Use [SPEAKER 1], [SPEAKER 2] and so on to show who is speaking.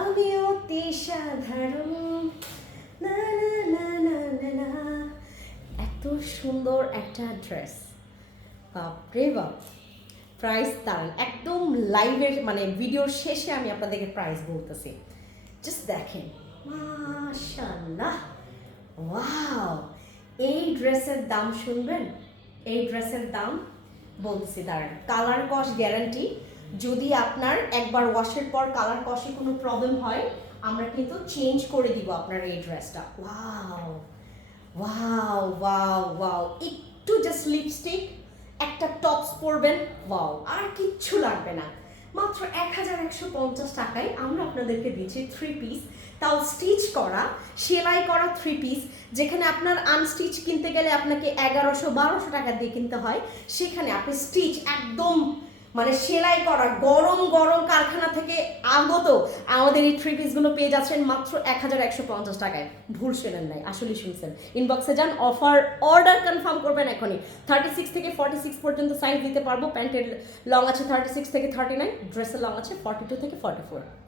[SPEAKER 1] আমি অতি না না না না না। এত সুন্দর একটা ড্রেস বাপরে বাপ। প্রাইস দাঁড়ান একদম লাইভের মানে ভিডিওর শেষে আমি আপনাদেরকে প্রাইস বলতেছি। জাস্ট দেখেন। মাশাল্লাহ ওয়াও এই ড্রেসের দাম শুনবেন? এই ড্রেসের দাম বলছি দাঁড়ান কালার কস গ্যারান্টি যদি আপনার একবার ওয়াশের পর কালার কষে কোনো প্রবলেম হয়, আমরা কিন্তু চেঞ্জ করে দিব আপনার এই ড্রেসটা ওয়াও ওয়াও ওয়াও ওয়াও একটু জাস্ট লিপস্টিক একটা টপস পরবেন ওয়াও আর কিচ্ছু লাগবে না। মাত্র এক হাজার একশো পঞ্চাশ টাকায় আমরা আপনাদেরকে দিচ্ছি থ্রি পিস তাও স্টিচ করা, সেলাই করা থ্রি পিস যেখানে আপনার আনস্টিচ কিনতে গেলে আপনাকে এগারোশো বারোশো টাকা দিয়ে কিনতে হয়, সেখানে আপনি স্টিচ একদম মানে সেলাই করা, গরম গরম কারখানা থেকে আগত আমাদের এই থ্রি পিসগুলো পেয়ে যাচ্ছেন মাত্র এক হাজার একশো পঞ্চাশ টাকায়। ভুল শুনেন নাই আসলে শুনছেন। ইনবক্সে যান অফার অর্ডার কনফার্ম করবেন এখনই। থার্টি সিক্স থেকে ফর্টি সিক্স পর্যন্ত সাইজ দিতে পারব, প্যান্টের লং আছে থার্টি সিক্স থেকে থার্টি নাইন ড্রেসের লং আছে ফর্টি টু থেকে ফর্টি ফোর